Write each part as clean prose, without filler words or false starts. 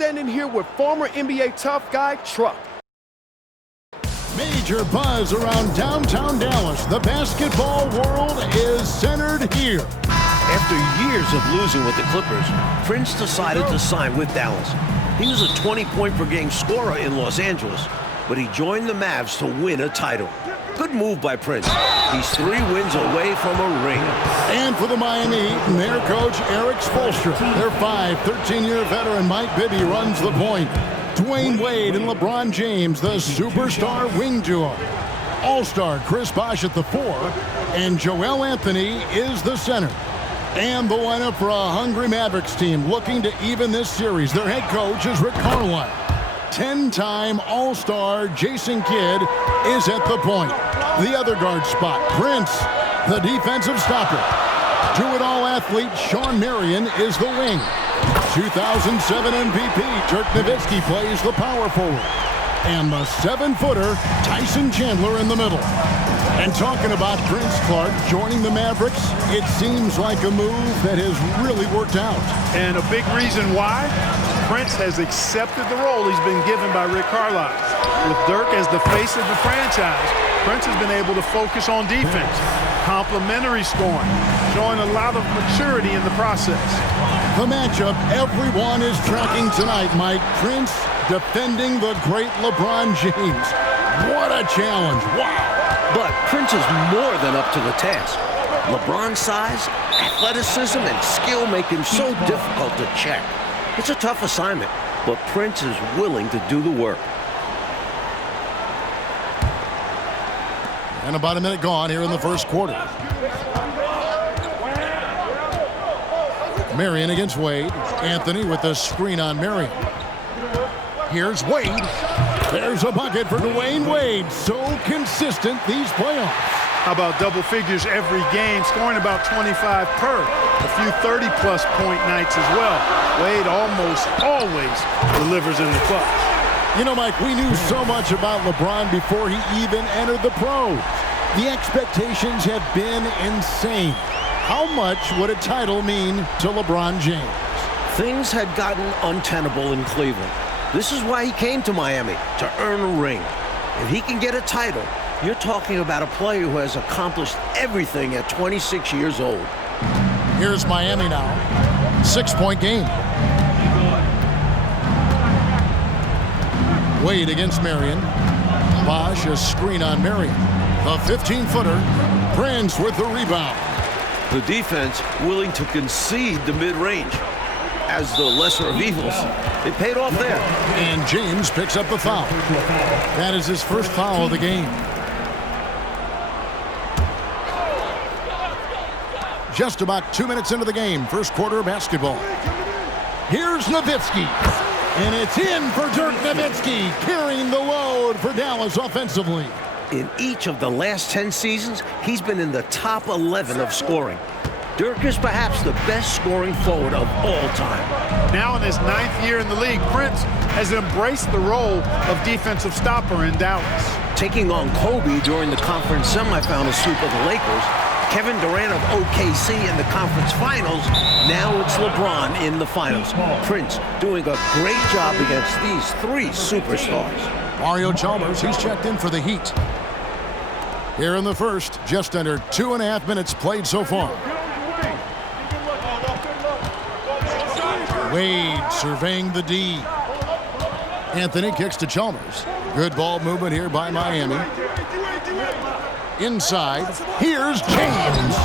standing here with former NBA tough guy Truck. Major buzz around downtown Dallas. The basketball world is centered here. After years of losing with the Clippers, Prince decided to sign with Dallas. He was a 20-point-per-game scorer in Los Angeles, but he joined the Mavs to win a title. Good move by Prince. He's 3 wins away from a ring. And for the Miami Heat, their coach, Eric Spoelstra. Their 13-year veteran, Mike Bibby, runs the point. Dwayne Wade and LeBron James, the superstar wing duo. All-star Chris Bosh at the 4, and Joel Anthony is the center. And the lineup for a hungry Mavericks team looking to even this series. Their head coach is Rick Carlisle. 10-time All-Star Jason Kidd is at the point. The other guard spot, Prince, the defensive stopper. Do-it-all athlete Shawn Marion is the wing. 2007 MVP Dirk Nowitzki plays the power forward. And the 7-footer Tyson Chandler in the middle. And talking about Prince Clark joining the Mavericks, it seems like a move that has really worked out. And a big reason why, Prince has accepted the role he's been given by Rick Carlisle. With Dirk as the face of the franchise, Prince has been able to focus on defense, complementary scoring, showing a lot of maturity in the process. The matchup everyone is tracking tonight, Mike. Prince defending the great LeBron James. What a challenge. Wow. But Prince is more than up to the task. LeBron's size, athleticism, and skill make him so difficult to check. It's a tough assignment, but Prince is willing to do the work. And about a minute gone here in the first quarter. Marion against Wade. Anthony with the screen on Marion. Here's Wade. There's a bucket for Dwayne Wade. So consistent these playoffs. How about double figures every game, scoring about 25 per. A few 30-plus point nights as well. Wade almost always delivers in the clutch. You know, Mike, we knew so much about LeBron before he even entered the pros. The expectations have been insane. How much would a title mean to LeBron James? Things had gotten untenable in Cleveland. This is why he came to Miami, to earn a ring. If he can get a title, you're talking about a player who has accomplished everything at 26 years old. Here's Miami now. 6-point game. Wade against Marion. Bosh, a screen on Marion. The 15-footer. Prince with the rebound. The defense willing to concede the mid-range. As the lesser of evils, it paid off there. And James picks up the foul. That is his first foul of the game. Just about 2 minutes into the game, first quarter of basketball. Here's Nowitzki. And it's in for Dirk Nowitzki, carrying the load for Dallas offensively. In each of the last 10 seasons, he's been in the top 11 of scoring. Dirk is perhaps the best scoring forward of all time. Now in his 9th year in the league, Prince has embraced the role of defensive stopper in Dallas. Taking on Kobe during the conference semifinal sweep of the Lakers, Kevin Durant of OKC in the conference finals, now it's LeBron in the finals. Prince doing a great job against these 3 superstars. Mario Chalmers, he's checked in for the Heat. Here in the first, just under 2.5 minutes played so far. Wade surveying the D. Anthony kicks to Chalmers. Good ball movement here by Miami. Inside, here's James.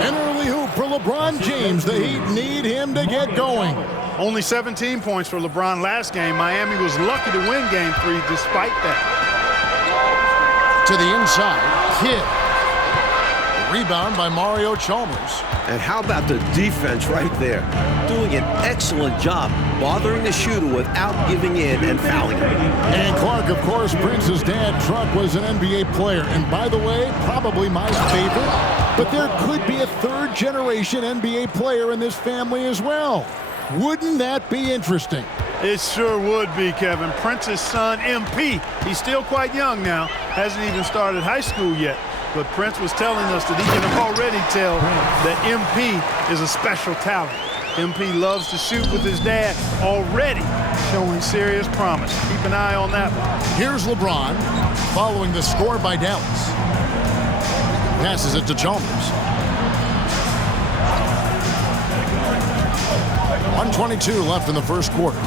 An early hoop for LeBron James. The Heat need him to get going. Only 17 points for LeBron last game. Miami was lucky to win Game 3 despite that. To the inside, Kidd. Rebound by Mario Chalmers. And how about the defense right there? Doing an excellent job bothering the shooter without giving in and fouling him. And Clark, of course, Prince's dad, Truck, was an NBA player. And by the way, probably my favorite. But there could be a 3rd-generation NBA player in this family as well. Wouldn't that be interesting? It sure would be, Kevin. Prince's son, MP, he's still quite young now. Hasn't even started high school yet. But Prince was telling us that he can already tell that MP is a special talent. MP loves to shoot with his dad, already showing serious promise. Keep an eye on that one. Here's LeBron following the score by Dallas. Passes it to Chalmers. 1:22 left in the first quarter.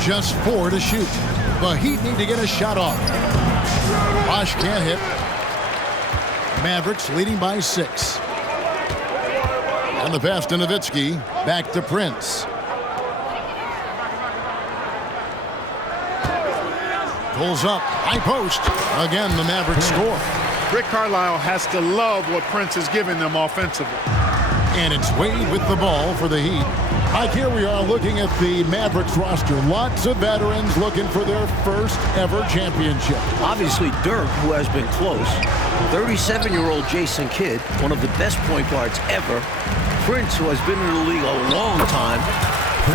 Just 4 to shoot. The Heat need to get a shot off. Bosh can't hit. Mavericks leading by 6. And the pass to Nowitzki. Back to Prince. Pulls up. High post. Again, the Mavericks score. Rick Carlisle has to love what Prince is giving them offensively. And it's Wade with the ball for the Heat. Mike, here we are looking at the Mavericks roster. Lots of veterans looking for their first ever championship. Obviously, Dirk, who has been close. 37-year-old Jason Kidd, one of the best point guards ever. Prince, who has been in the league a long time.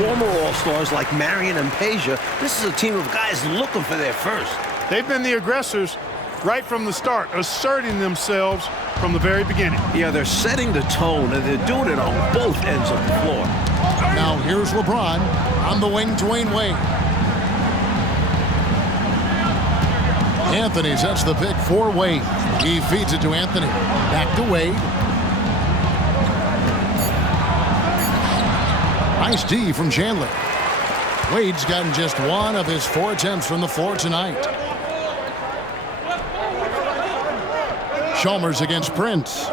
Former All-Stars like Marion and Peja. This is a team of guys looking for their first. They've been the aggressors right from the start, asserting themselves from the very beginning. Yeah, they're setting the tone, and they're doing it on both ends of the floor. Now here's LeBron on the wing, Dwayne Wade. Anthony sets the pick for Wade. He feeds it to Anthony. Back to Wade. Nice D from Chandler. Wade's gotten just 1 of his 4 attempts from the floor tonight. Chalmers against Prince.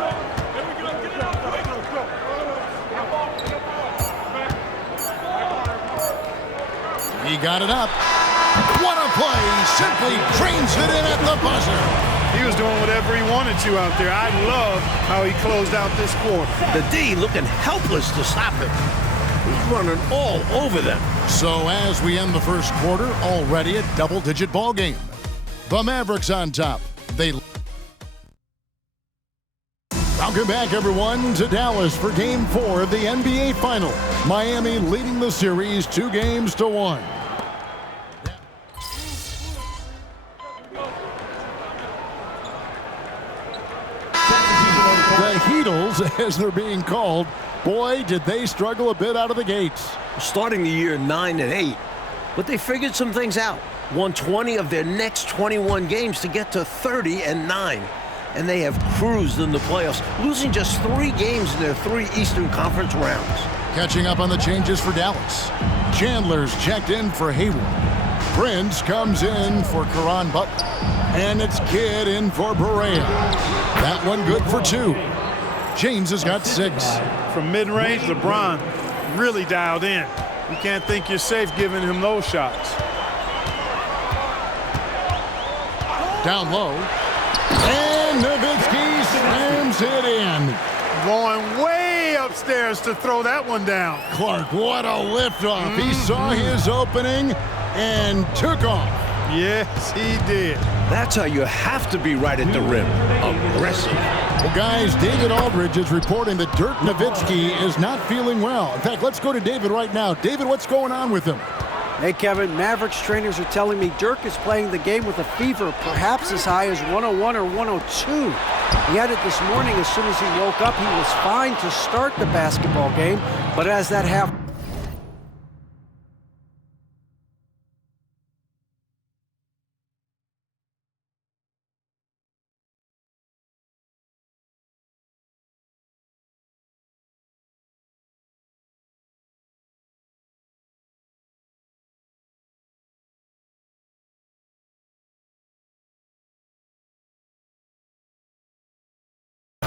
He got it up. What a play. Simply drains it in at the buzzer. He was doing whatever he wanted to out there. I love how he closed out this quarter. The D looking helpless to stop him. He's running all over them. So as we end the first quarter, already a double-digit ball game. The Mavericks on top. Welcome back, everyone, to Dallas for Game 4 of the NBA Final. Miami leading the series 2-1. The Heatles, as they're being called, boy, did they struggle a bit out of the gates. Starting the year 9-8, but they figured some things out. Won 20 of their next 21 games to get to 30-9. And they have cruised in the playoffs, losing just 3 games in their 3 Eastern Conference rounds. Catching up on the changes for Dallas. Chandler's checked in for Hayward. Prince comes in for Caron Butler. And it's Kidd in for Barea. That one good for 2. James has got 6. From mid-range, LeBron really dialed in. You can't think you're safe giving him those shots. Down low. And Nowitzki slams it in. Going way upstairs to throw that one down. Clark, what a liftoff. He saw his opening and took off. Yes, he did. That's how you have to be right at the rim. Aggressive. Well, guys, David Aldridge is reporting that Dirk Nowitzki is not feeling well. In fact, let's go to David right now. David, what's going on with him? Hey, Kevin, Mavericks trainers are telling me Dirk is playing the game with a fever, perhaps as high as 101 or 102. He had it this morning as soon as he woke up. He was fine to start the basketball game, but as that half...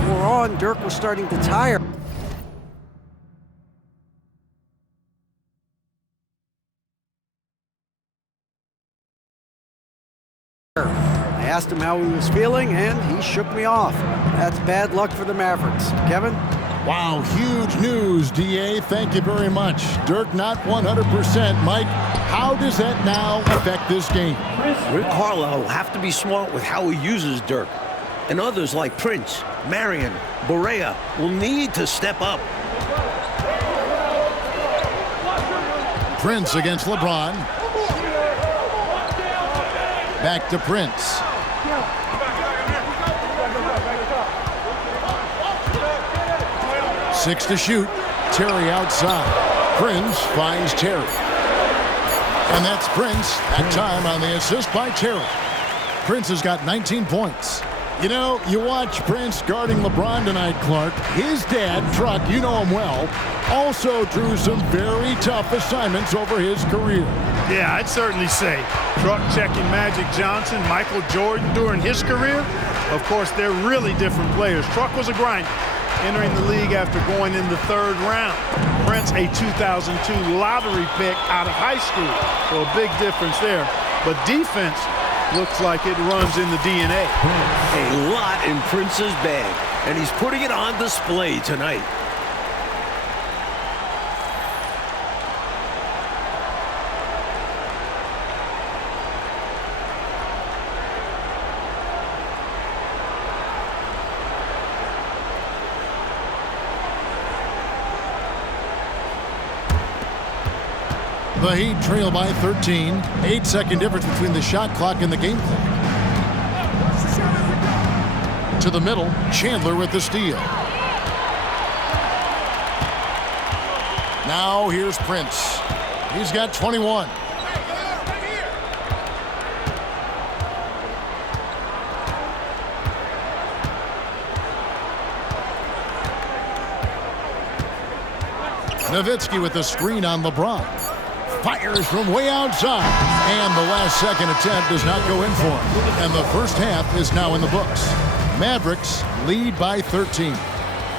were on, Dirk was starting to tire. I asked him how he was feeling, and he shook me off. That's bad luck for the Mavericks. Kevin? Wow, huge news, DA. Thank you very much. Dirk not 100%. Mike, how does that now affect this game? Rick Carlisle will have to be smart with how he uses Dirk. And others like Prince, Marion, Barea will need to step up. Prince against LeBron. Back to Prince. Six to shoot. Terry outside. Prince finds Terry. And that's Prince at time on the assist by Terry. Prince has got 19 points. You know, you watch Prince guarding LeBron tonight, Clark. His dad, Truck, you know him well, also drew some very tough assignments over his career. Yeah, I'd certainly say Truck checking Magic Johnson, Michael Jordan during his career. Of course, they're really different players. Truck was a grinder, entering the league after going in the 3rd round. Prince, a 2002 lottery pick out of high school. So a big difference there. But defense looks like it runs in the DNA. A lot in Prince's bag, and he's putting it on display tonight. The Heat trail by 13. 8-second difference between the shot clock and the game clock. To the middle, Chandler with the steal. Now here's Prince. He's got 21. Nowitzki with the screen on LeBron. Fires from way outside. And the last second attempt does not go in for him. And the first half is now in the books. Mavericks lead by 13.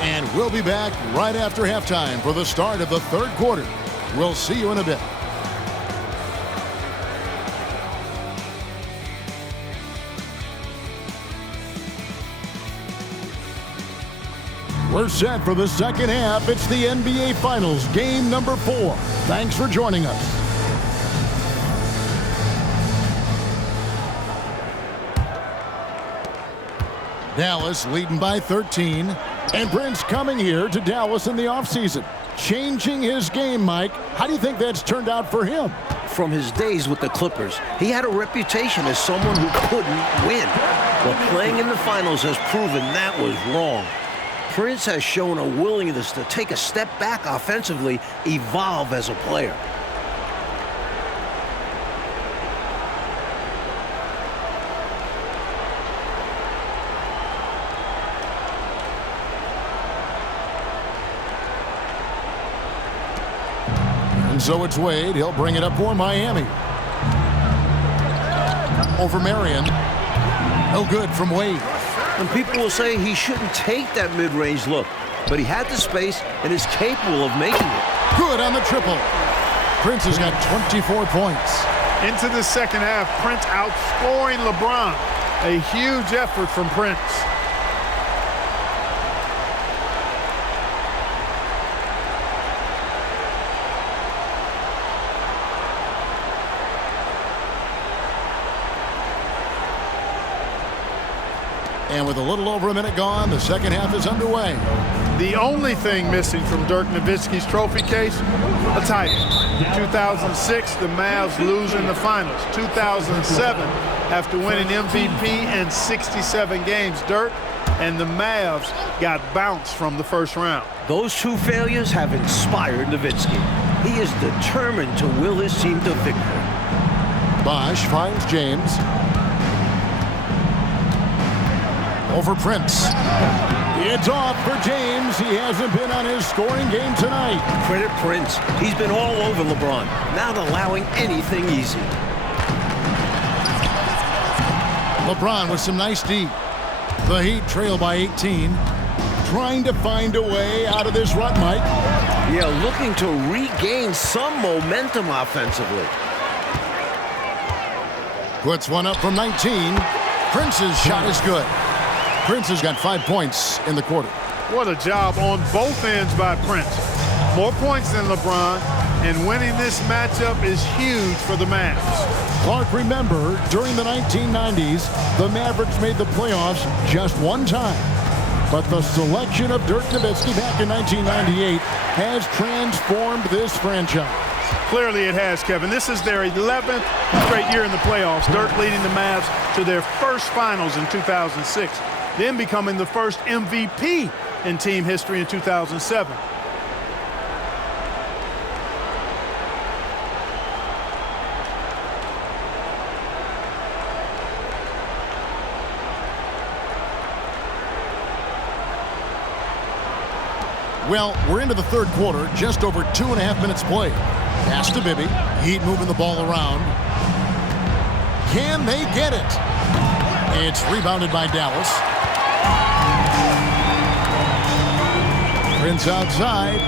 And we'll be back right after halftime for the start of the 3rd quarter. We'll see you in a bit. We're set for the 2nd half. It's the NBA Finals, game number 4. Thanks for joining us. Dallas leading by 13. And Prince coming here to Dallas in the offseason. Changing his game, Mike. How do you think that's turned out for him? From his days with the Clippers, he had a reputation as someone who couldn't win. But playing in the finals has proven that was wrong. Prince has shown a willingness to take a step back offensively, evolve as a player. And so it's Wade. He'll bring it up for Miami. Over Marion. No good from Wade. And people will say he shouldn't take that mid-range look, but he had the space and is capable of making it. Good on the triple. Prince has got 24 points. Into the 2nd half, Prince outscoring LeBron. A huge effort from Prince. And with a little over a minute gone, the 2nd half is underway. The only thing missing from Dirk Nowitzki's trophy case, a title. 2006, the Mavs lose in the finals. 2007, after winning MVP in 67 games, Dirk and the Mavs got bounced from the 1st round. Those 2 failures have inspired Nowitzki. He is determined to will his team to victory. Bosh finds James. Over Prince. It's off for James. He hasn't been on his scoring game tonight. Credit Prince. He's been all over LeBron, not allowing anything easy. LeBron with some nice D. The Heat trail by 18. Trying to find a way out of this rut, Mike. Yeah, looking to regain some momentum offensively. Puts one up from 19. Prince's shot is good. Prince has got 5 points in the quarter. What a job on both ends by Prince. More points than LeBron, and winning this matchup is huge for the Mavs. Clark, remember, during the 1990s, the Mavericks made the playoffs just one time. But the selection of Dirk Nowitzki back in 1998 has transformed this franchise. Clearly it has, Kevin. This is their 11th straight year in the playoffs. Dirk leading the Mavs to their first finals in 2006. Then becoming the first MVP in team history in 2007. Well, we're into the third quarter, just over 2.5 minutes played. Pass to Bibby. Heat moving the ball around. Can they get it? It's rebounded by Dallas. Prince outside.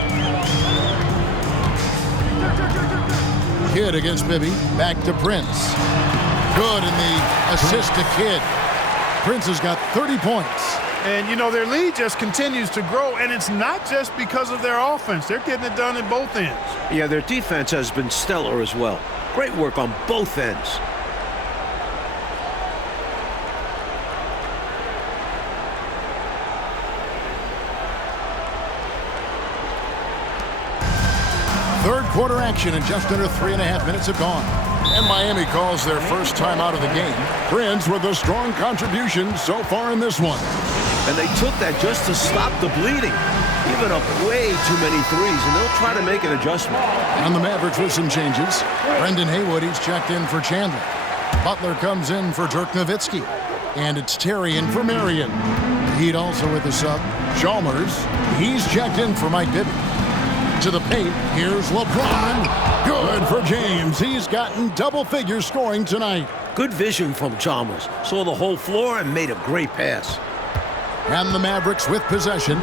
Kidd against Bibby. Back to Prince. Good in the assist to Kidd. Prince has got 30 points. And, you know, their lead just continues to grow, and it's not just because of their offense. They're getting it done at both ends. Yeah, their defense has been stellar as well. Great work on both ends. Third quarter action, and just under 3.5 minutes have gone. And Miami calls their first time out of the game. Prince with a strong contribution so far in this one. And they took that just to stop the bleeding. Giving up way too many threes, and they'll try to make an adjustment. And the Mavericks with some changes. Brendan Haywood, he's checked in for Chandler. Butler comes in for Dirk Nowitzki. And it's Terry in for Marion. Heat also with the sub. Chalmers, he's checked in for Mike Bibby. To the paint, here's LeBron. Good for James. He's gotten double figure scoring tonight. Good vision from Chalmers. Saw the whole floor and made a great pass. And the Mavericks with possession.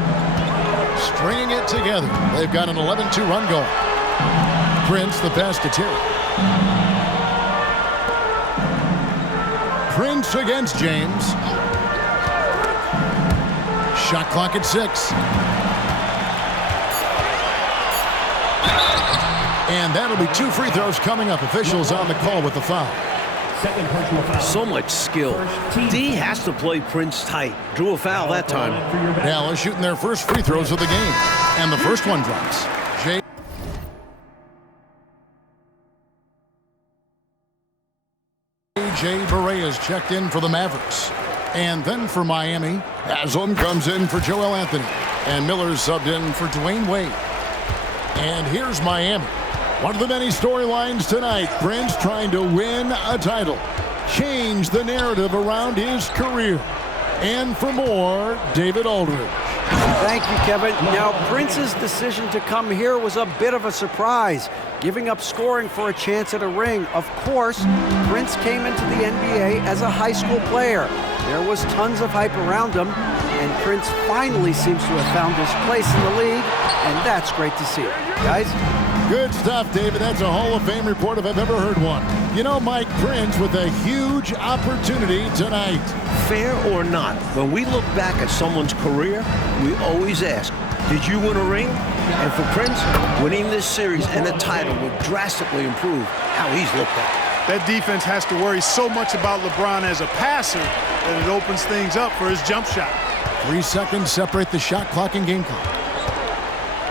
Stringing it together. They've got an 11-2 run going. Prince, the pass to Terry. Prince against James. Shot clock at 6. And that'll be 2 free throws coming up. Officials on the call with the foul. So much skill. D has to play Prince tight. Drew a foul that time. Dallas shooting their first free throws of the game. And the first one drops. J. Barea checked in for the Mavericks. And then for Miami, Haslam comes in for Joel Anthony. And Miller's subbed in for Dwayne Wade. And here's Miami. One of the many storylines tonight, Prince trying to win a title. Change the narrative around his career. And for more, David Aldridge. Thank you, Kevin. Now, Prince's decision to come here was a bit of a surprise, giving up scoring for a chance at a ring. Of course, Prince came into the NBA as a high school player. There was tons of hype around him, and Prince finally seems to have found his place in the league, and that's great to see. Guys? Good stuff, David. That's a Hall of Fame report if I've ever heard one. You know, Mike, Prince with a huge opportunity tonight. Fair or not, when we look back at someone's career, we always ask, did you win a ring? And for Prince, winning this series and a title will drastically improve how he's looked at. That defense has to worry so much about LeBron as a passer that it opens things up for his jump shot. 3 seconds separate the shot clock and game clock.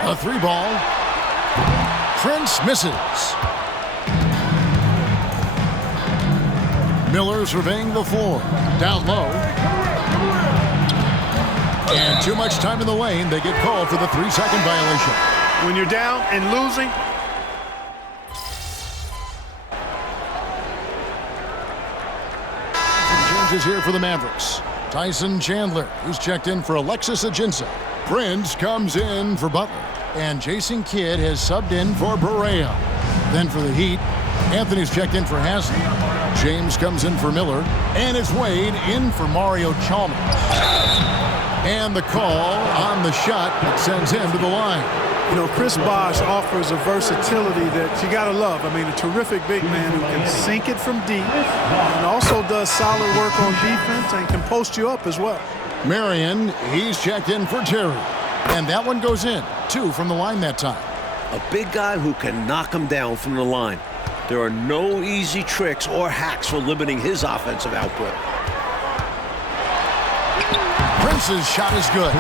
A 3-ball. Prince misses. Miller surveying the floor. Down low. And too much time in the lane. They get called for the 3-second violation. When you're down and losing, changes here for the Mavericks. Tyson Chandler, who's checked in for Alexis Ajinça. Prince comes in for Butler. And Jason Kidd has subbed in for Barea. Then for the Heat, Anthony's checked in for Haslam. James comes in for Miller. And it's Wade in for Mario Chalmers. And the call on the shot that sends him to the line. you know, Chris Bosh offers a versatility that you got to love. I mean, a terrific big man who can sink it from deep and also does solid work on defense and can post you up as well. Marion, he's checked in for Terry. And that one goes in. 2 from the line that time. A big guy who can knock him down from the line. There are no easy tricks or hacks for limiting his offensive output. Prince's shot is good.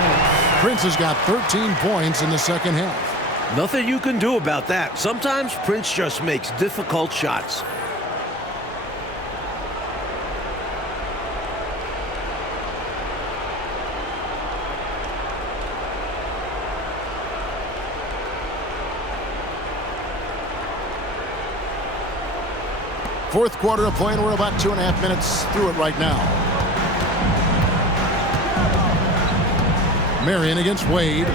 Prince has got 13 points in the second half. Nothing you can do about that. Sometimes Prince just makes difficult shots. Fourth quarter of play, and we're about 2.5 minutes through it right now. Marion against Wade.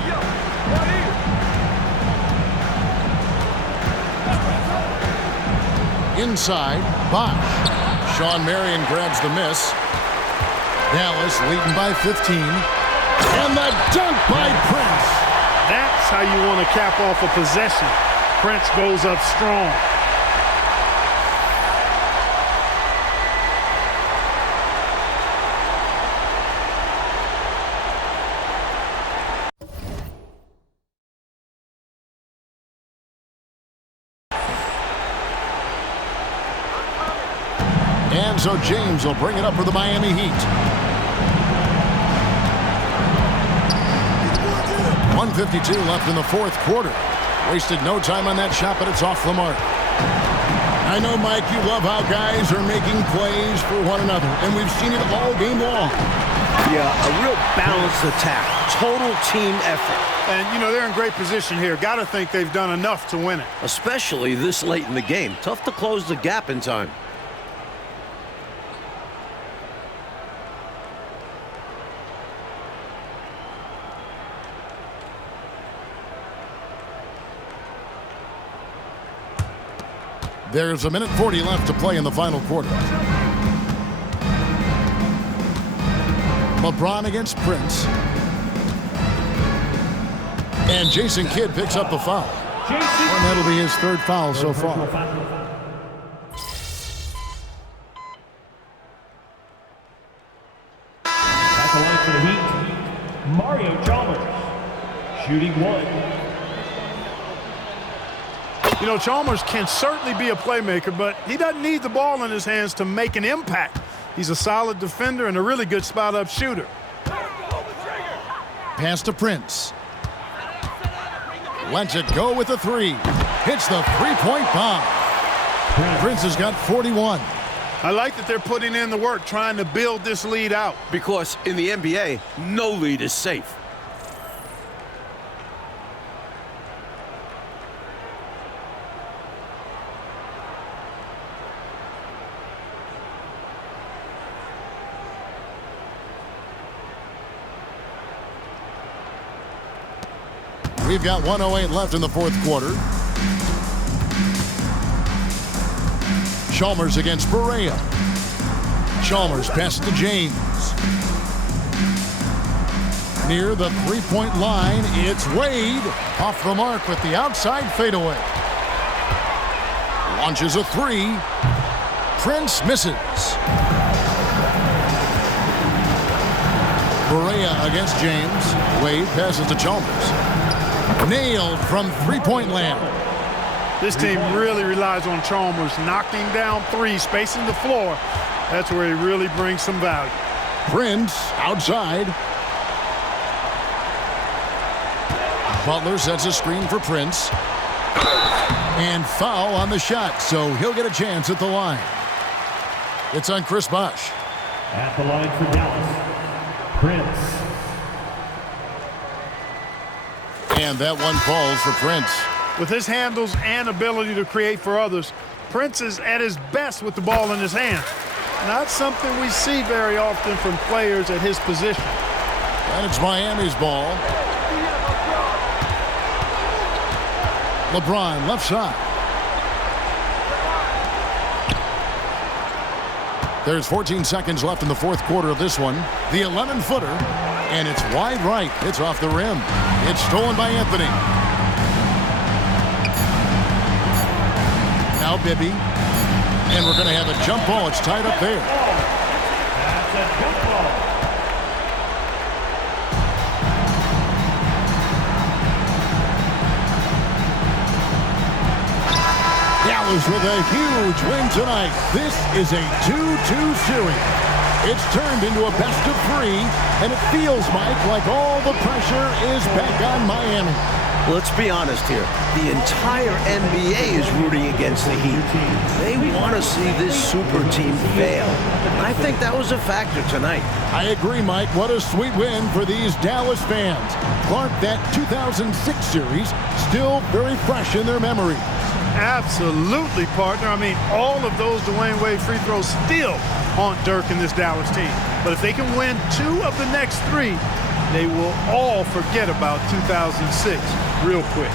inside. Bosch. Sean Marion grabs the miss. Dallas leading by 15. And the dunk by Prince. That's how you want to cap off a possession. Prince goes up strong. And so James will bring it up for the Miami Heat. 1:52 left in the fourth quarter. Wasted no time on that shot, but it's off the mark. I know, Mike, you love how guys are making plays for one another, and we've seen it all game long. Yeah, a real balanced attack. Total team effort. And, you know, they're in great position here. Got to think they've done enough to win it. Especially this late in the game. Tough to close the gap in time. There's 1:40 left to play in the final quarter. LeBron against Prince. And Jason Kidd picks up the foul. And that'll be his third foul so far. At the line for the Heat, Mario Chalmers, shooting 1. You know, Chalmers can certainly be a playmaker, but he doesn't need the ball in his hands to make an impact. He's a solid defender and a really good spot-up shooter. Pass to Prince. Lets it go with the three. Hits the three-point bomb. Prince has got 41. I like that they're putting in the work, trying to build this lead out. Because in the NBA, no lead is safe. We've got 1:08 left in the fourth quarter. Chalmers against Barea. Chalmers passes to James. Near the three-point line, it's Wade. Off the mark with the outside fadeaway. Launches a three. Prince misses. Barea against James. Wade passes to Chalmers. Nailed from three-point land. This team really relies on Chalmers knocking down threes, spacing the floor. That's where he really brings some value. Prince outside. Butler sets a screen for Prince. And foul on the shot, so he'll get a chance at the line. It's on Chris Bosh. At the line for Dallas, Prince. And that one falls for Prince. With his handles and ability to create for others, Prince is at his best with the ball in his hands. Not something we see very often from players at his position. And it's Miami's ball. LeBron left side. There's 14 seconds left in the fourth quarter of this one. The 11-footer. And it's wide right. It's off the rim. It's stolen by Anthony. Now Bibby. And we're going to have a jump ball. It's tied up there. That's a jump ball. Dallas with a huge win tonight. This is a 2-2 series. It's turned into a best of three, and it feels, Mike, like all the pressure is back on Miami. Let's be honest here. The entire NBA is rooting against the Heat. They want to see this super team fail. I think that was a factor tonight. I agree, Mike. What a sweet win for these Dallas fans. Clark, that 2006 series still very fresh in their memory. Absolutely, partner. I mean, all of those Dwayne Wade free throws still haunt Dirk and this Dallas team. But if they can win 2 of the next 3, they will all forget about 2006 real quick.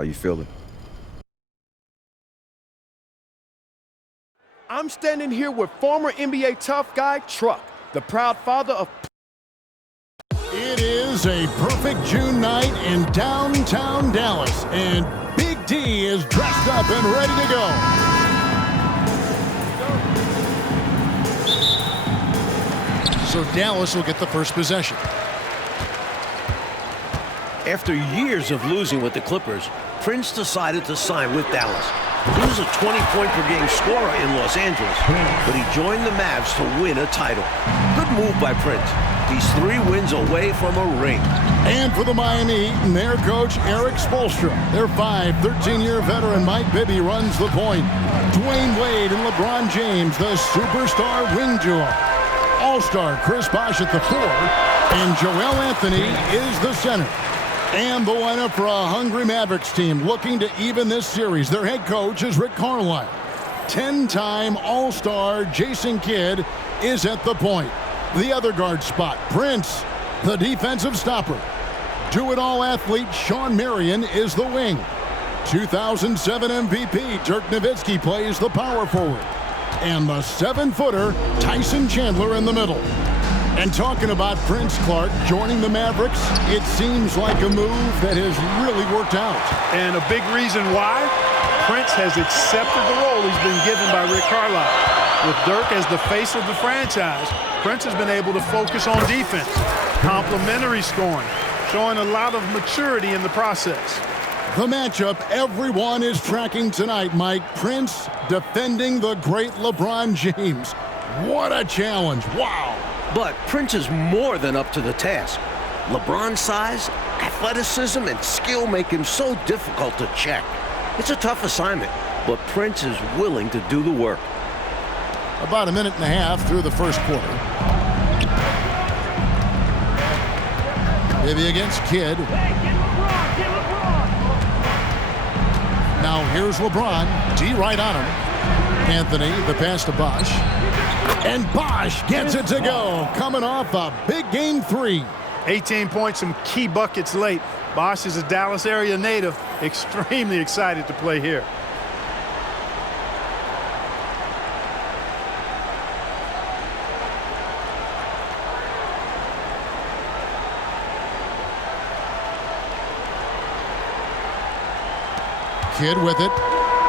How you feeling? I'm standing here with former NBA tough guy Truck, the proud father of... It is a perfect June night in downtown Dallas, and Big D is dressed up and ready to go. So Dallas will get the first possession. After years of losing with the Clippers, Prince decided to sign with Dallas. He was a 20-point-per-game scorer in Los Angeles, but he joined the Mavs to win a title. Good move by Prince. He's 3 wins away from a ring. And for the Miami Heat and their coach, Erik Spoelstra. Their 13-year veteran Mike Bibby runs the point. Dwayne Wade and LeBron James, the superstar wing duo. All-star Chris Bosh at the 4, and Joel Anthony is the center. And the lineup for a hungry Mavericks team looking to even this series. Their head coach is Rick Carlisle. 10-time All-Star Jason Kidd is at the point. The other guard spot, Prince, the defensive stopper. Do-it-all athlete Shawn Marion is the wing. 2007 MVP Dirk Nowitzki plays the power forward. And the 7-footer Tyson Chandler in the middle. And talking about Prince, Clark, joining the Mavericks, it seems like a move that has really worked out. And a big reason why, Prince has accepted the role he's been given by Rick Carlisle. With Dirk as the face of the franchise, Prince has been able to focus on defense, complementary scoring, showing a lot of maturity in the process. The matchup everyone is tracking tonight, Mike. Prince defending the great LeBron James. What a challenge. Wow. But Prince is more than up to the task. LeBron's size, athleticism, and skill make him so difficult to check. It's a tough assignment, but Prince is willing to do the work. About a minute and a half through the first quarter. Maybe against Kidd. Now here's LeBron. D right on him. Anthony, the pass to Bosh. And Bosh gets it to go. Coming off a big game 3. 18 points, some key buckets late. Bosh is a Dallas area native. Extremely excited to play here. Kidd with it.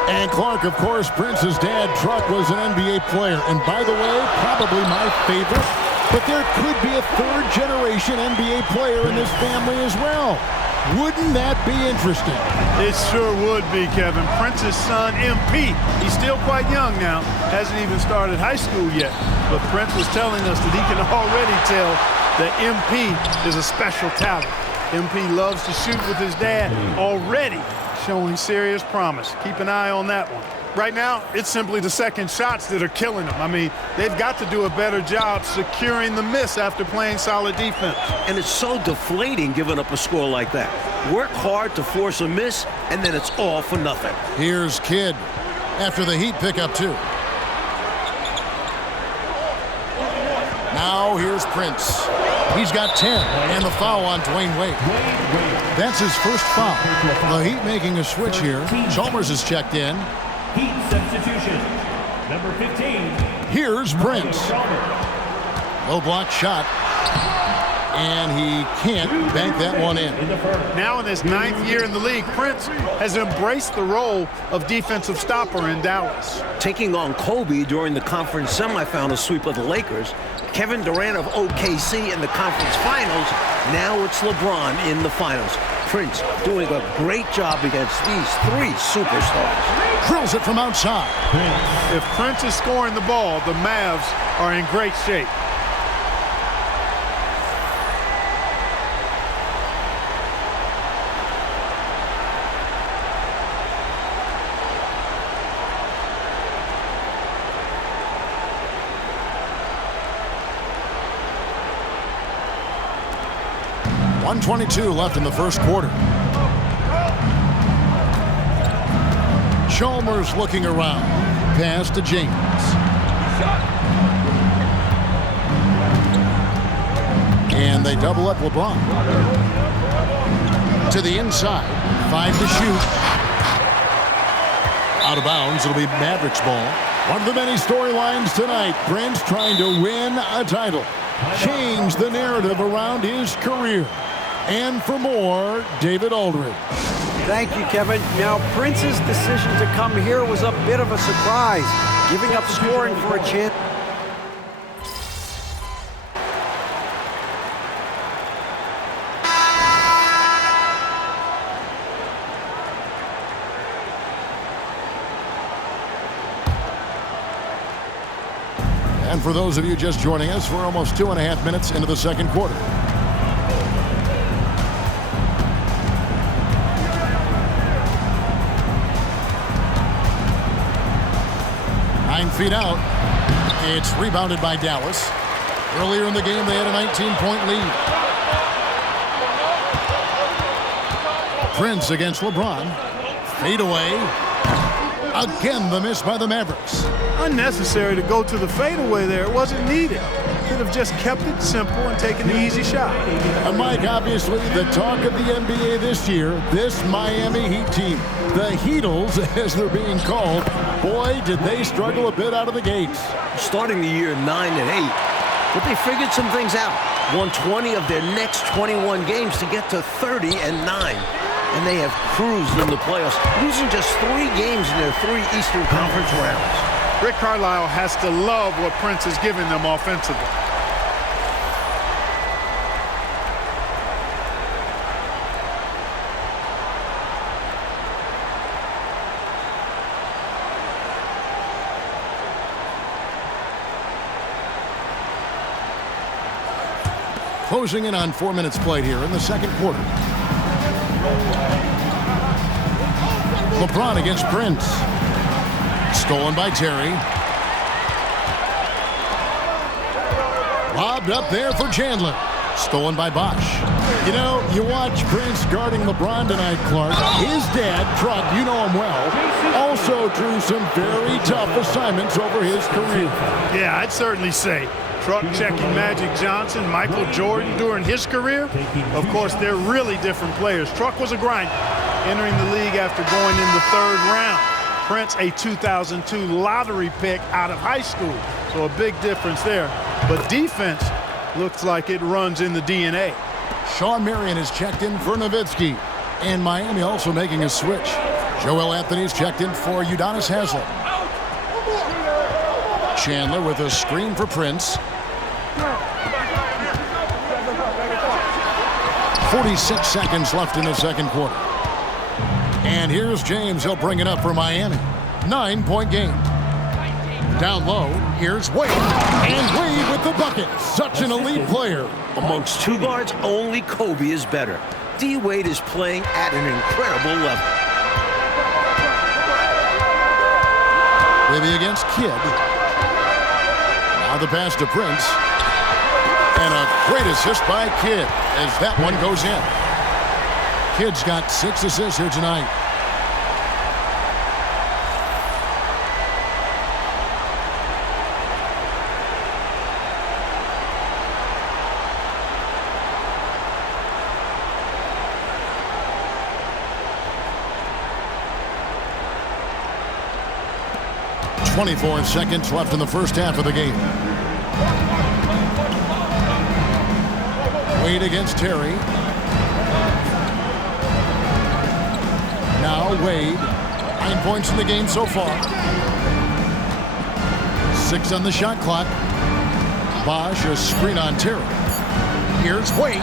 And Clark, of course, Prince's dad, Truck, was an NBA player. And by the way, probably my favorite. But there could be a 3rd-generation NBA player in this family as well. Wouldn't that be interesting? It sure would be, Kevin. Prince's son, MP. He's still quite young now. Hasn't even started high school yet. But Prince was telling us that he can already tell that MP is a special talent. MP loves to shoot with his dad already. Showing serious promise. Keep an eye on that one. Right now, it's simply the second shots that are killing them. I mean, they've got to do a better job securing the miss after playing solid defense. And it's so deflating giving up a score like that. Work hard to force a miss, and then it's all for nothing. Here's Kidd after the Heat pick up 2. Now here's Prince. He's got 10, and the foul on Dwayne Wade. That's his first foul. The Heat making a switch here. Chalmers is checked in. Heat substitution. Number 15. Here's Prince. Low block shot. And he can't bank that one in. Now in his 9th year in the league, Prince has embraced the role of defensive stopper in Dallas. Taking on Kobe during the conference semifinal sweep of the Lakers, Kevin Durant of OKC in the conference finals, now it's LeBron in the finals. Prince doing a great job against these 3 superstars. Drills it from outside. If Prince is scoring the ball, the Mavs are in great shape. .122 left in the first quarter. Chalmers looking around. Pass to James. And they double up LeBron. To the inside. 5 to shoot. Out of bounds, it'll be Mavericks ball. One of the many storylines tonight, Prince trying to win a title. Change the narrative around his career. And for more, David Aldridge. Thank you, Kevin. Now, Prince's decision to come here was a bit of a surprise, giving up scoring for a chance. And for those of you just joining us, we're almost 2.5 minutes into the second quarter. Feet out. It's rebounded by Dallas. Earlier in the game, they had a 19-point lead. Prince against LeBron. Fade away. Again, the miss by the Mavericks. Unnecessary to go to the fadeaway there. It wasn't needed. Could have just kept it simple and taken the easy shot. And Mike, obviously, the talk of the NBA this year, this Miami Heat team, the Heatles, as they're being called, boy, did they struggle a bit out of the gates. Starting the year 9-8, but they figured some things out. Won 20 of their next 21 games to get to 30-9. And they have cruised in the playoffs, losing just 3 games in their 3 Eastern Conference rounds. Rick Carlisle has to love what Prince is giving them offensively. Closing in on 4 minutes played here in the second quarter. LeBron against Prince. Stolen by Terry. Lobbed up there for Chandler. Stolen by Bosh. You know, you watch Prince guarding LeBron tonight, Clark. His dad, Truck, you know him well, also drew some very tough assignments over his career. Yeah, I'd certainly say Truck checking Magic Johnson, Michael Jordan during his career. Of course, they're really different players. Truck was a grinder, entering the league after going in the 3rd round. Prince, a 2002 lottery pick out of high school. So a big difference there. But defense looks like it runs in the DNA. Sean Marion is checked in for Nowitzki. And Miami also making a switch. Joel Anthony's checked in for Udonis Haslem. Chandler with a screen for Prince. 46 seconds left in the second quarter. And here's James. He'll bring it up for Miami. 9-point game. Down low, here's Wade. And Wade with the bucket. Such an elite player. Amongst 2 guards, only Kobe is better. D. Wade is playing at an incredible level. Maybe against Kidd. Now the pass to Prince. And a great assist by Kidd as that one goes in. Kidd's got 6 assists here tonight. .24 seconds left in the first half of the game. Wade against Terry. Now Wade. 9 points in the game so far. 6 on the shot clock. Bosh, a screen on Terry. Here's Wade.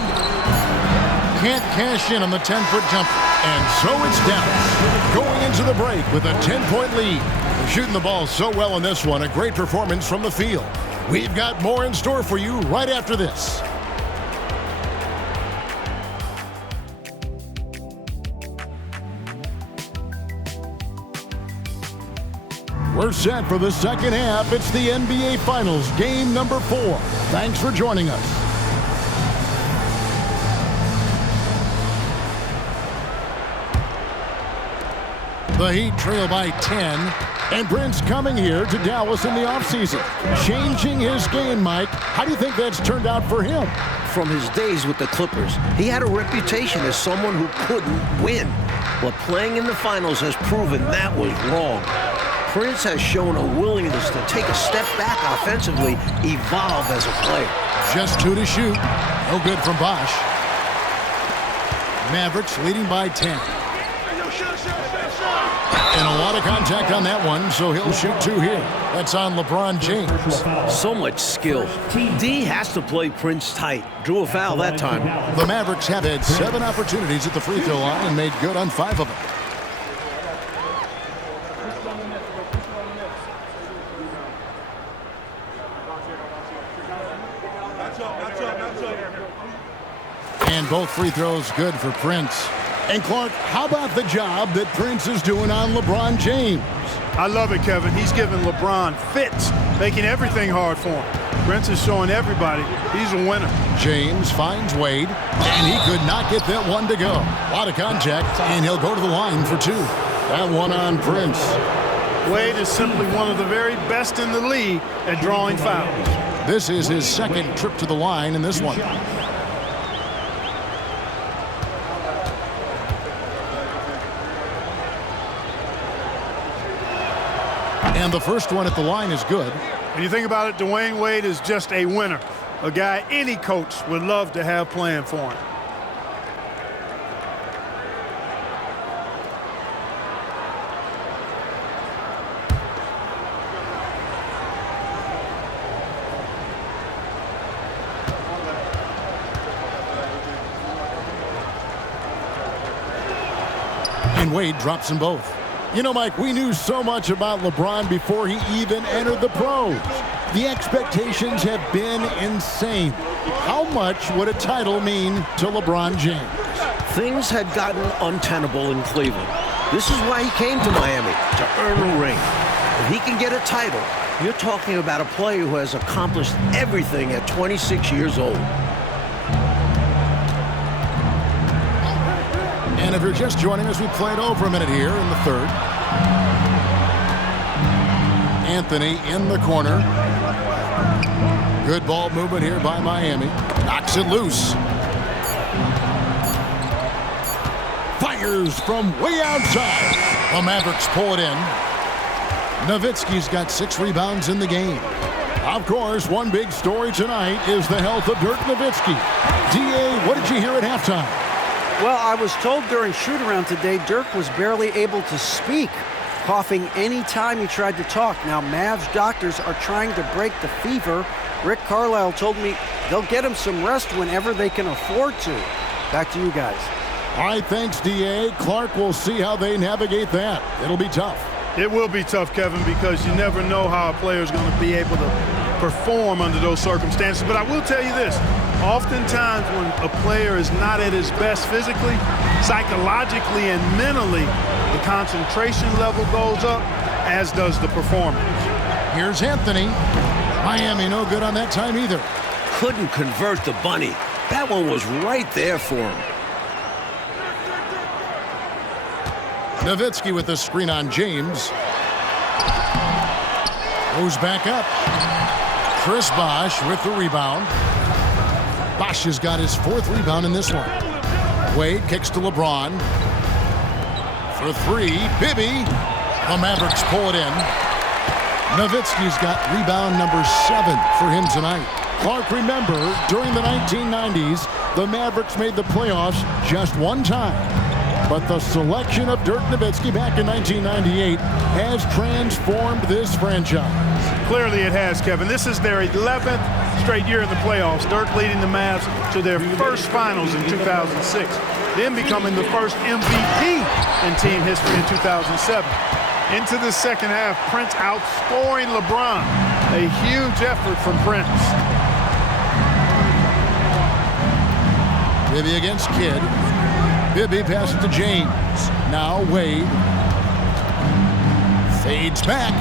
Can't cash in on the 10-foot jumper. And so it's Dallas going into the break with a 10-point lead. They're shooting the ball so well in this one. A great performance from the field. We've got more in store for you right after this. We're set for the second half. It's the NBA Finals, game number 4. Thanks for joining us. The Heat trail by 10. And Prince coming here to Dallas in the offseason. Changing his game, Mike. How do you think that's turned out for him? From his days with the Clippers, he had a reputation as someone who couldn't win. but playing in the finals has proven that was wrong. Prince has shown a willingness to take a step back offensively, evolve as a player. Just 2 to shoot. No good from Bosh. Mavericks leading by 10. And a lot of contact on that one, so he'll shoot 2 here. That's on LeBron James. So much skill. D has to play Prince tight. Drew a foul that time. The Mavericks have had 7 opportunities at the free throw line and made good on 5 of them. And both free throws good for Prince. And Clark, how about the job that Prince is doing on LeBron James? I love it, Kevin. He's giving LeBron fits, making everything hard for him. Prince is showing everybody he's a winner. James finds Wade, and he could not get that one to go. A lot of contact, and he'll go to the line for 2. That one on Prince. Wade is simply one of the very best in the league at drawing fouls. This is his 2nd trip to the line in this one. And the first one at the line is good. When you think about it, Dwayne Wade is just a winner. A guy any coach would love to have playing for him. And Wade drops them both. You know, Mike, we knew so much about LeBron before he even entered the pros. The expectations have been insane. How much would a title mean to LeBron James? Things had gotten untenable in Cleveland. This is why he came to Miami, to earn a ring. If he can get a title, you're talking about a player who has accomplished everything at 26 years old. And if you're just joining us, we played over a minute here in the 3rd. Anthony in the corner. Good ball movement here by Miami. Knocks it loose. Fires from way outside. The Mavericks pull it in. Nowitzki's got 6 rebounds in the game. Of course, one big story tonight is the health of Dirk Nowitzki. D.A., what did you hear at halftime? Well, I was told during shoot-around today Dirk was barely able to speak, coughing any time he tried to talk. Now, Mavs doctors are trying to break the fever. Rick Carlisle told me they'll get him some rest whenever they can afford to. Back to you guys. All right, thanks, D.A. Clark, will see how they navigate that. It'll be tough. It will be tough, Kevin, because you never know how a player is going to be able to perform under those circumstances. But I will tell you this. Oftentimes when a player is not at his best physically, psychologically and mentally, the concentration level goes up, as does the performance. Here's Anthony. Miami no good on that time either. Couldn't convert the bunny. That one was right there for him. Nowitzki with the screen on James. Goes back up. Chris Bosh with the rebound. Bosh has got his 4th rebound in this one. Wade kicks to LeBron. For 3, Bibby. The Mavericks pull it in. Nowitzki's got rebound number 7 for him tonight. Clark, remember, during the 1990s, the Mavericks made the playoffs just one time. But the selection of Dirk Nowitzki back in 1998 has transformed this franchise. Clearly it has, Kevin. This is their 11th straight year in the playoffs. Dirk leading the Mavs to their first finals in 2006, then becoming the first MVP in team history in 2007. Into the second half, Prince outscoring LeBron. A huge effort from Prince. Bibby against Kidd. Bibby passes to James. Now Wade. Fades back.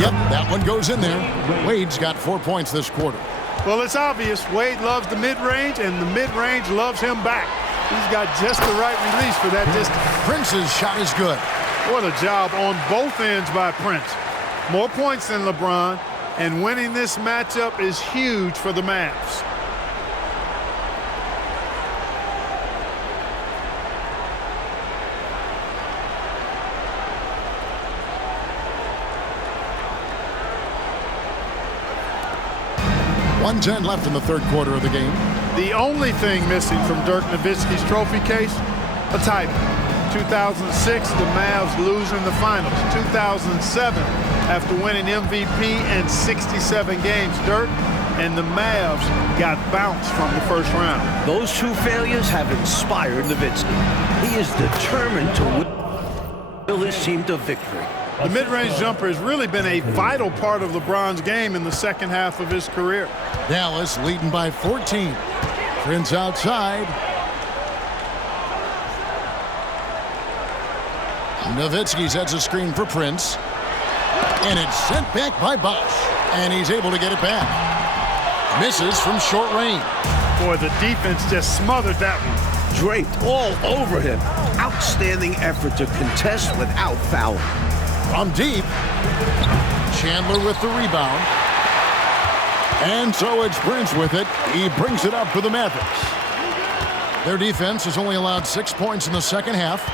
Yep, that one goes in there. Wade's got 4 points this quarter. Well, it's obvious. Wade loves the mid-range, and the mid-range loves him back. He's got just the right release for that distance. Prince's shot is good. What a job on both ends by Prince. More points than LeBron, and winning this matchup is huge for the Mavs. 1:10 left in the third quarter of the game. The only thing missing from Dirk Nowitzki's trophy case, a title. 2006, the Mavs lose in the finals. 2007, after winning MVP in 67 games, Dirk and the Mavs got bounced from the first round. Those two failures have inspired Nowitzki. He is determined to will his team to victory. The mid-range jumper has really been a vital part of LeBron's game in the second half of his career. Dallas leading by 14. Prince outside. Nowitzki sets a screen for Prince. And it's sent back by Bosh. And he's able to get it back. Misses from short range. Boy, the defense just smothered that one. Draped all over him. Outstanding effort to contest without fouling. From deep, Chandler with the rebound. And so it's Prince with it. He brings it up for the Mavericks. Their defense has only allowed 6 points in the second half.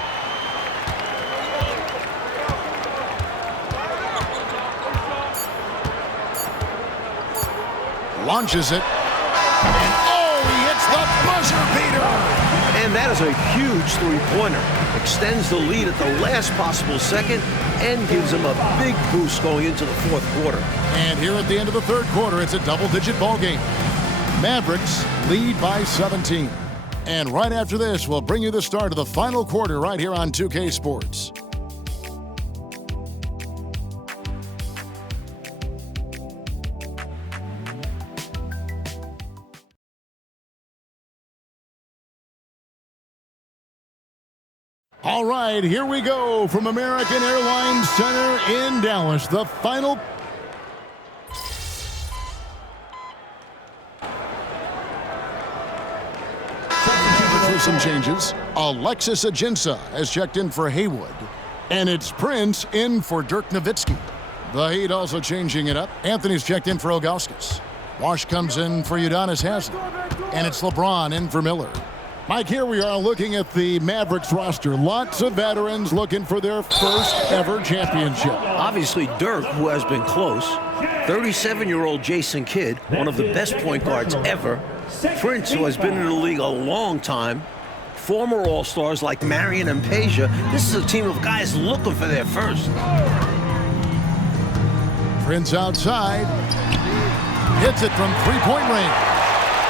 Launches it. And oh, he hits the buzzer beater. And that is a huge three-pointer. Extends the lead at the last possible second and gives him a big boost going into the fourth quarter. And here at the end of the third quarter, it's a double-digit ball game. Mavericks lead by 17. And right after this, we'll bring you the start of the final quarter right here on 2K Sports. All right, here we go from American Airlines Center in Dallas. The final. For some changes, Alexis Ajinça has checked in for Haywood. And it's Prince in for Dirk Nowitzki. The Heat also changing it up. Anthony's checked in for Ilgauskas. Wash comes in for Udonis Haslem. And it's LeBron in for Miller. Mike, here we are looking at the Mavericks roster. Lots of veterans looking for their first ever championship. Obviously, Dirk, who has been close. 37-year-old Jason Kidd, one of the best point guards ever. Prince, who has been in the league a long time. Former All-Stars like Marion and Peja. This is a team of guys looking for their first. Prince outside. Hits it from three-point range.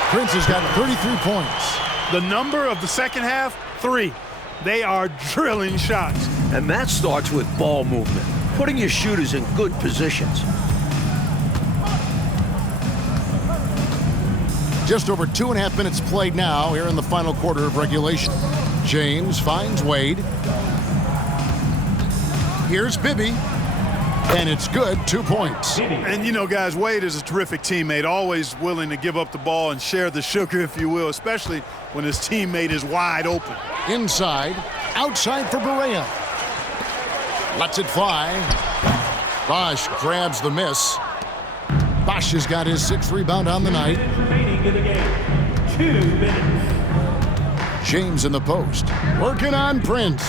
Prince has got 33 points. The number of the second half, 3. They are drilling shots. And that starts with ball movement, putting your shooters in good positions. Just over 2.5 minutes played now here in the final quarter of regulation. James finds Wade. Here's Bibby. And it's good, 2 points. And you know, guys, Wade is a terrific teammate, always willing to give up the ball and share the sugar, if you will, especially when his teammate is wide open. Inside, outside for Barea. Lets it fly. Bosh grabs the miss. Bosh has got his 6th rebound on the night. Remaining in the game. 2 minutes. James in the post. Working on Prince.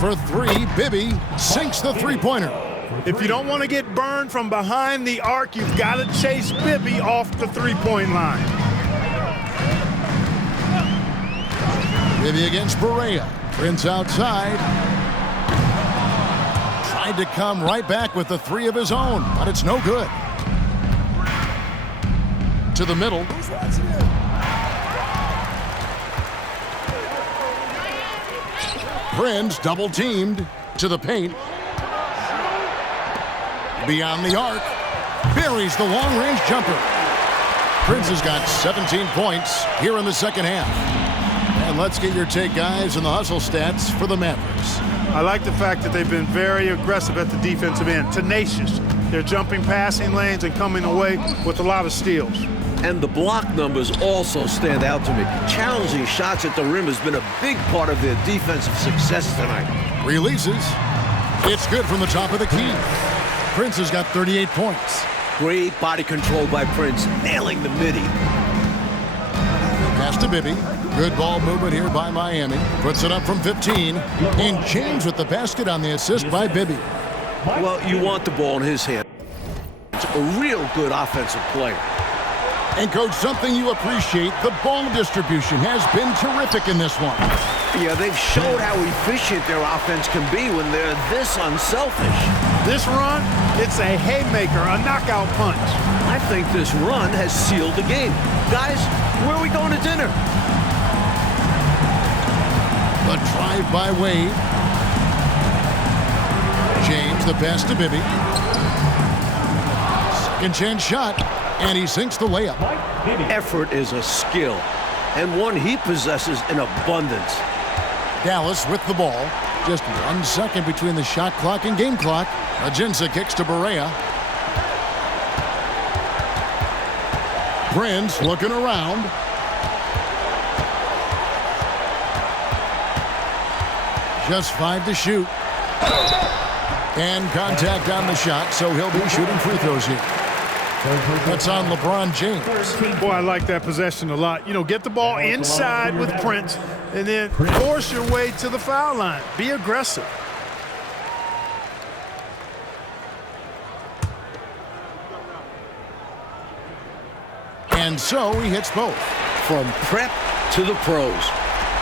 For 3, Bibby sinks the three-pointer. If you don't want to get burned from behind the arc, you've got to chase Bibby off the three-point line. Bibby against Barea. Prince outside. Tried to come right back with the 3 of his own, but it's no good. To the middle. Prince double teamed to the paint. Beyond the arc. Buries the long-range jumper. Prince has got 17 points here in the second half. And let's get your take, guys, on the hustle stats for the Mavericks. I like the fact that they've been very aggressive at the defensive end, tenacious. They're jumping passing lanes and coming away with a lot of steals. And the block numbers also stand out to me. Challenging shots at the rim has been a big part of their defensive success tonight. Releases. It's good from the top of the key. Prince has got 38 points. Great body control by Prince, nailing the midi. Pass to Bibby. Good ball movement here by Miami. Puts it up from 15. And James with the basket on the assist by Bibby. Well, you want the ball in his hand. It's a real good offensive player. And, Coach, something you appreciate, the ball distribution has been terrific in this one. Yeah, they've showed how efficient their offense can be when they're this unselfish. This run, it's a haymaker, a knockout punch. I think this run has sealed the game. Guys, where are we going to dinner? The drive by Wade. James, the pass to Bibby. Second chance shot, and he sinks the layup. Effort is a skill, and one he possesses in abundance. Dallas with the ball. Just 1 second between the shot clock and game clock. Ajinça kicks to Barea. Prince looking around. Just 5 to shoot. And contact on the shot, so he'll be shooting free throws here. That's on LeBron James. Boy, I like that possession a lot. You know, get the ball inside with Prince and then force your way to the foul line. Be aggressive. And so he hits both. From prep to the pros,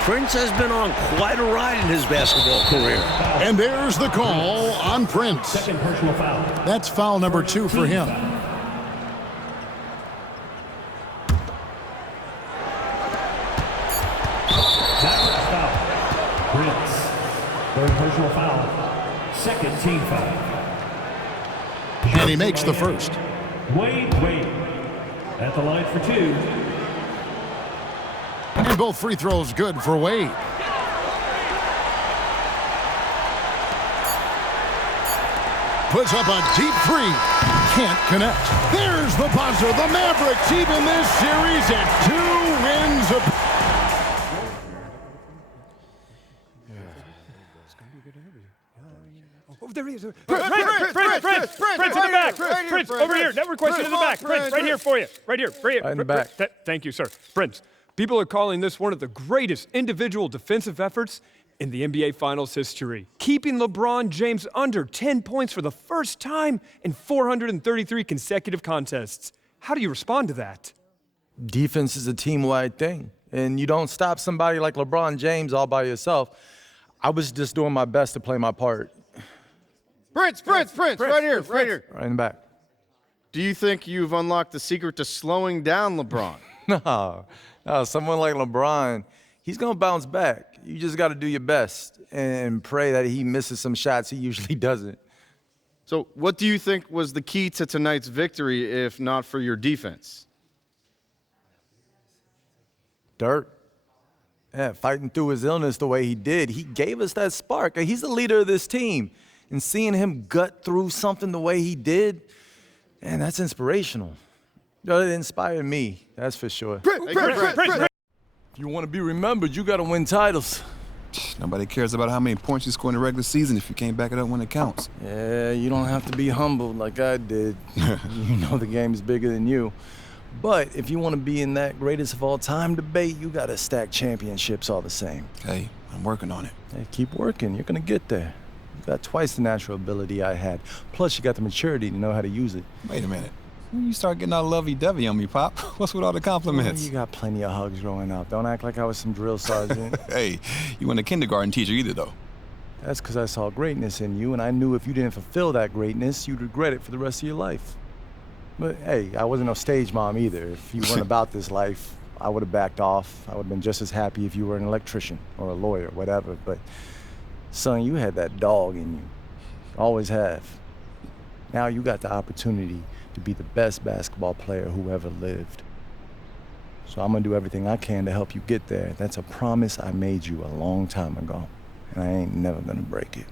Prince has been on quite a ride in his basketball career. And there's the call on Prince. Second personal foul. That's foul number 2 for him. Prince. Third personal foul. Second team foul. And he makes the first. Wade at the line for 2. And both free throws good for Wade. Puts up a deep 3. Can't connect. There's the buzzer. The Mavericks even this series at 2 wins apiece. There he is. Prince, in the back. Prince, over here. Network question in the back. Prince, right here for you. Right here. Right in the back. Thank you, sir. Prince, people are calling this one of the greatest individual defensive efforts in the NBA Finals history. Keeping LeBron James under 10 points for the first time in 433 consecutive contests. How do you respond to that? Defense is a team-wide thing, and you don't stop somebody like LeBron James all by yourself. I was just doing my best to play my part. Prince, right here. Right in the back. Do you think you've unlocked the secret to slowing down LeBron? No, someone like LeBron, he's going to bounce back. You just got to do your best and pray that he misses some shots he usually doesn't. So what do you think was the key to tonight's victory, if not for your defense? Dirk. Yeah, fighting through his illness the way he did, he gave us that spark. He's the leader of this team. And seeing him gut through something the way he did, man, that's inspirational. It inspired me, that's for sure. Prince. If you want to be remembered, you got to win titles. Nobody cares about how many points you score in the regular season if you can't back it up when it counts. Yeah, you don't have to be humbled like I did. You know the game is bigger than you. But if you want to be in that greatest of all time debate, you got to stack championships all the same. Hey, I'm working on it. Hey, keep working. You're going to get there. You got twice the natural ability I had. Plus, you got the maturity to know how to use it. Wait a minute. When you start getting all lovey-dovey on me, Pop, what's with all the compliments? You got plenty of hugs growing up. Don't act like I was some drill sergeant. Hey, you weren't a kindergarten teacher either, though. That's because I saw greatness in you, and I knew if you didn't fulfill that greatness, you'd regret it for the rest of your life. But, hey, I wasn't no stage mom either. If you weren't about this life, I would have backed off. I would have been just as happy if you were an electrician or a lawyer, whatever. But, son, you had that dog in you. Always have. Now you got the opportunity to be the best basketball player who ever lived. So I'm gonna do everything I can to help you get there. That's a promise I made you a long time ago, and I ain't never gonna break it.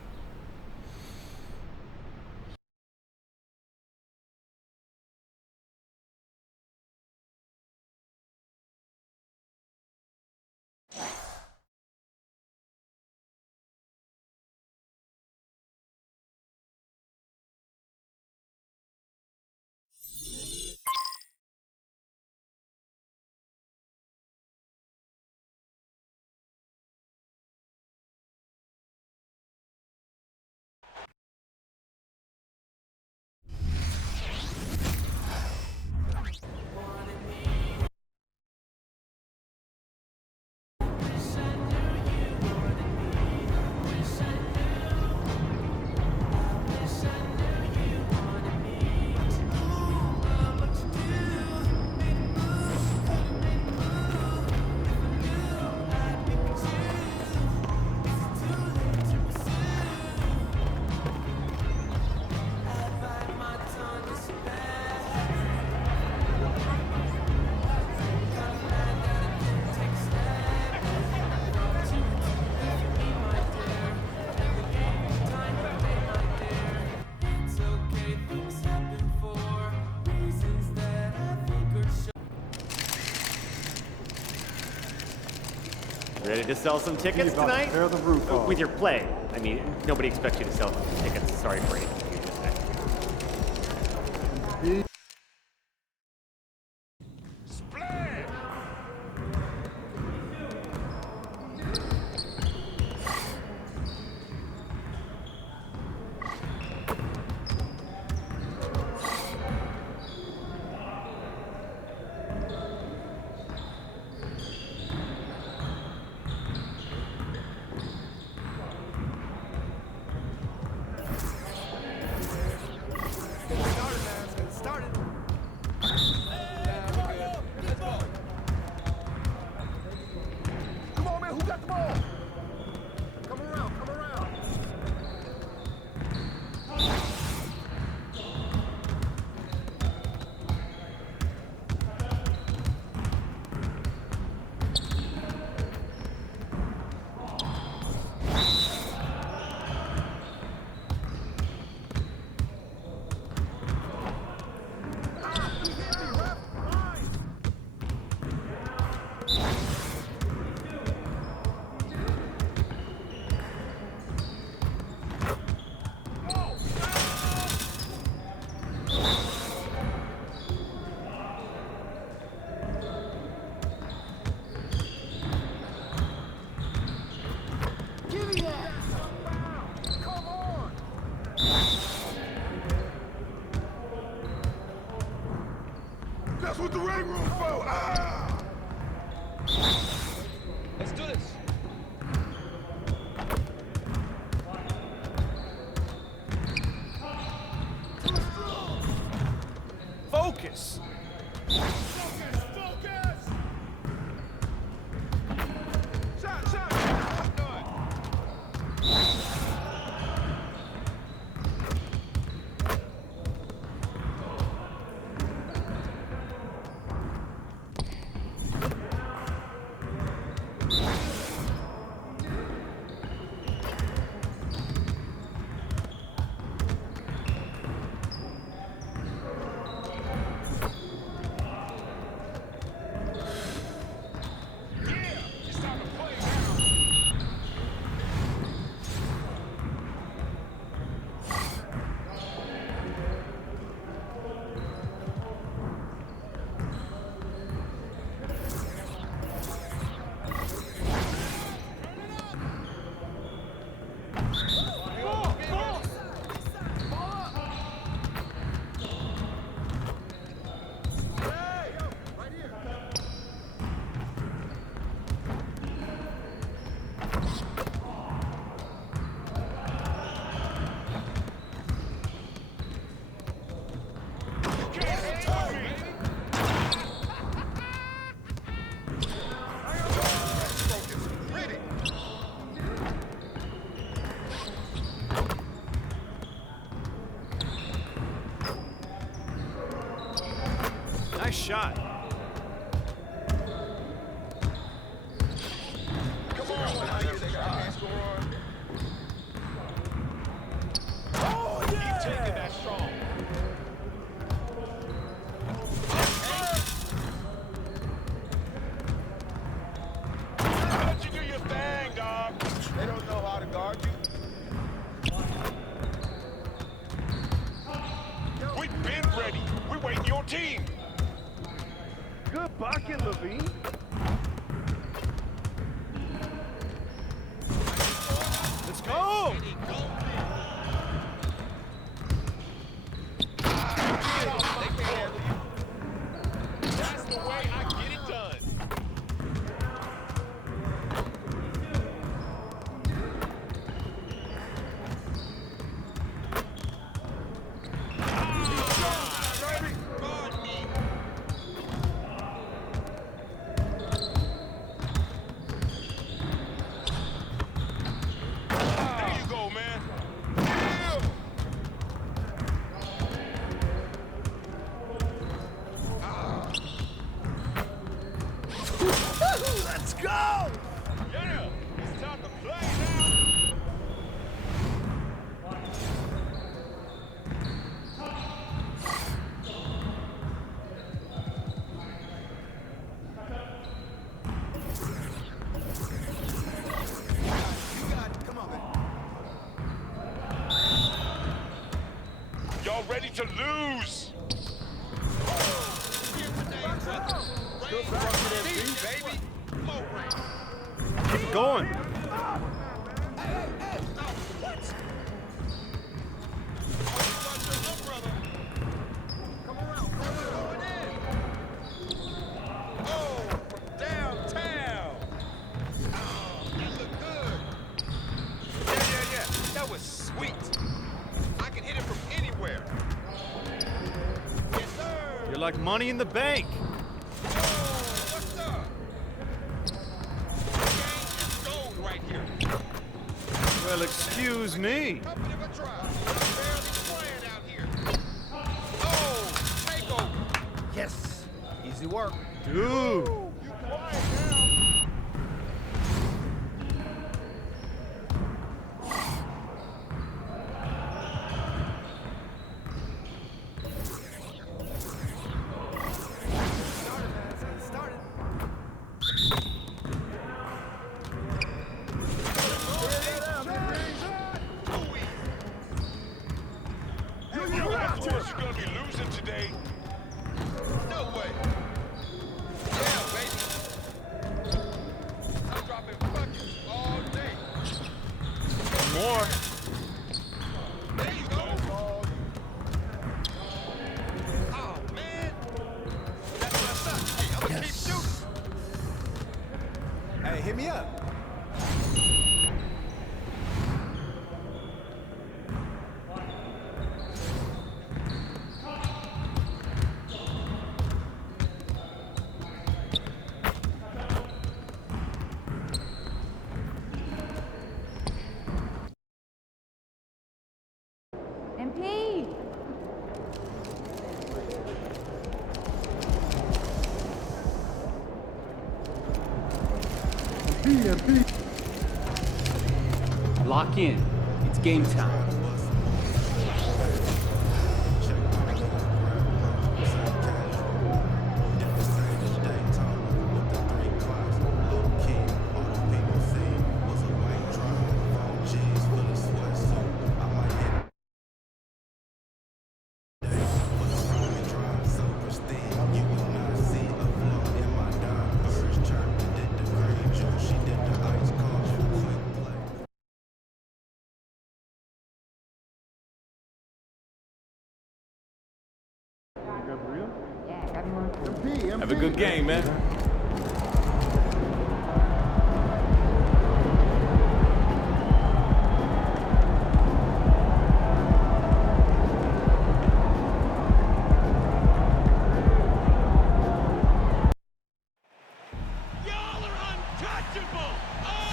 Ready to sell some tickets tonight? Tear the roof off. With your play. I mean, nobody expects you to sell tickets. Sorry for anything you just said. That's what the ring room for! Ah! Let's do this! Focus! Nice shot. Come on, oh, yeah! Keep taking that strong. Let you do your thing, dog. They don't know how to guard you. We've been ready. We're waiting your team. Good bucket, Levine. Let's go! That's the way I get it done. to lose. Keep going. You're like money in the bank. Well, excuse me. Yes. Easy work. Dude. Of course you're gonna be losing today. No way. Yeah, baby. I'm dropping buckets all day. More. There you go. Oh, man. That's what's up. Hey, I'm gonna keep shooting. Hey, hit me up. MP! Lock in. It's game time. Have a good game, man. Y'all are untouchable. Oh!